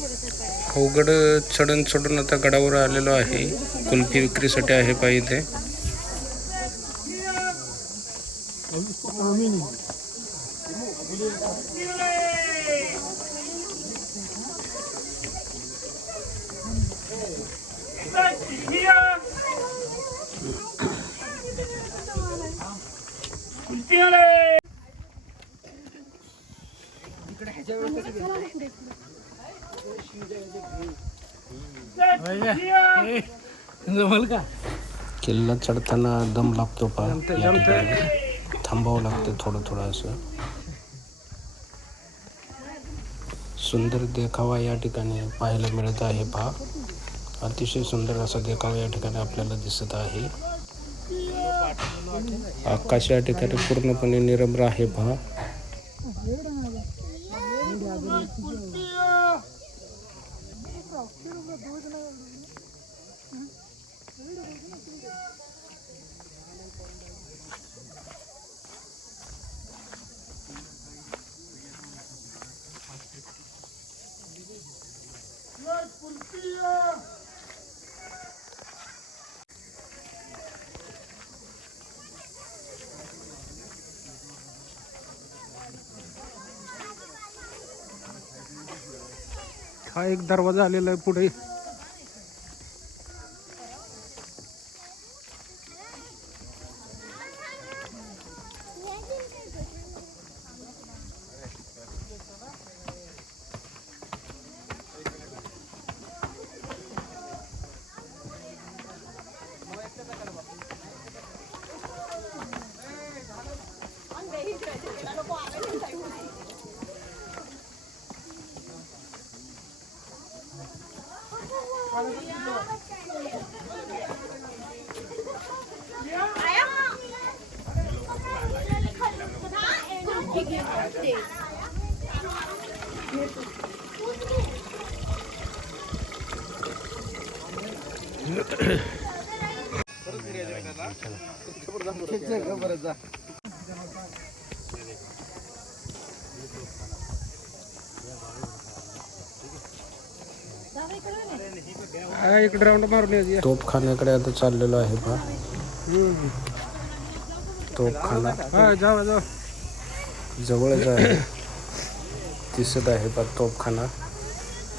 अवघड चढून चढून आता गडावर आलेलो आहे. कुल्फी विक्रीसाठी आहे पाहिजे इथे. जमल का किल्ला चढताना दम लागतो पा. थांबावं लागतं थोडं थोडं असं सुंदर देखावा या ठिकाणी पाहायला मिळत आहे पहा अतिशय सुंदर असा देखावा या ठिकाणी आपल्याला दिसत आहे. आकाश या ठिकाणी पूर्णपणे निरभ्र आहे पहा Let's go, हा एक दरवाजा आलेला आहे पुढे. इकडे राऊंड मारून तोपखान्याकडे आता चाललेलो आहे पहा तोपखाना हा जावा जावा. जवळच आहे. दिसत आहे पा तोपखाना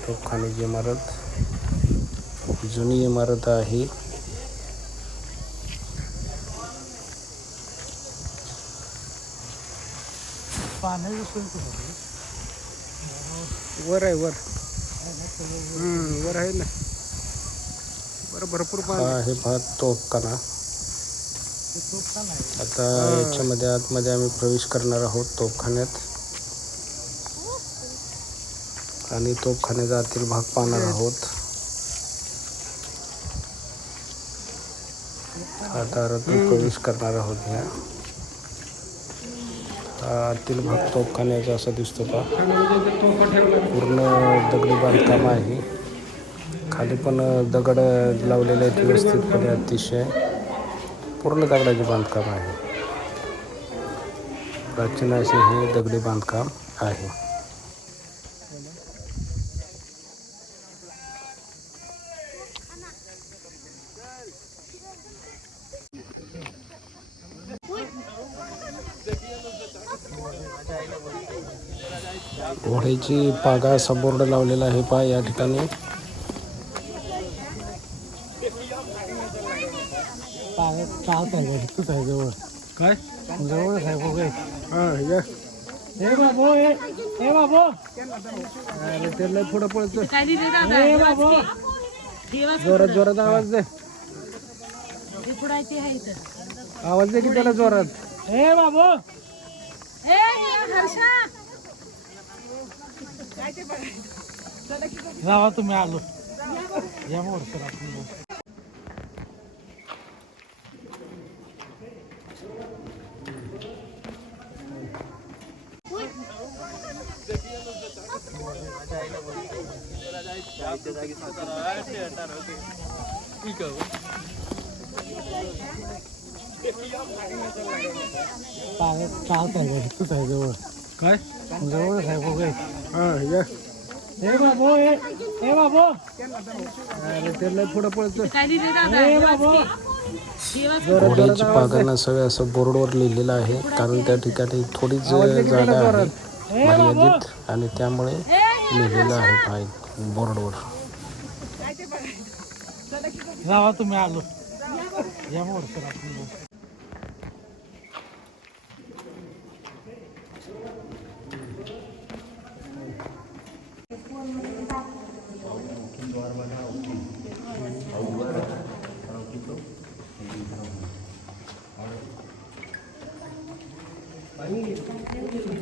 तोपखान्याची इमारत जुनी इमारत आहे. वर आहे वर. वर आहे ना. बरं भरपूर हा आहे पहा तोपखाना आता याच्यामध्ये आतमध्ये आम्ही प्रवेश करणार आहोत तोपखान्यात आणि तोपखान्याचा आतील भाग पाहणार आहोत. आता आतून प्रवेश करणार आहोत ह्या. आतील भाग तोपखान्याचा असा दिसतो का? पूर्ण दगडी बांधकाम आहे. खाली पण दगड लावलेले आहेत व्यवस्थितपणे अतिशय. पूर्ण दगडाचे बांधकाम आहे. प्राचीन असे हे दगडी बांधकाम आहे. घोड्याची पागा असा बोर्ड लावलेला आहे पहा या ठिकाणी. चालत आहे का इथंच आहे जवळ. काय? जवळच आहे बघ हा. या. हे बाबू हे हे बाबू. अरे ते लय पुढं पळतो काय दिले दादा? हे बाबू. जोरात जोरात आवाज दे. हे आवाज दे की त्याला जोरात. हे बाबू. ए हर्षा. जावा तुम्ही आलो. या घोड्याच्या पागांना सगळं असं बोर्ड वर लिहिलेलं आहे कारण त्या ठिकाणी थोडीच जागा आहे आणि त्यामुळे लिहिलेलं आहे फाईल बोर्डवर. जावा तुम्ही आलो. या वर्षाला आपण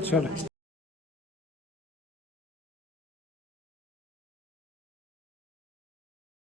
चला.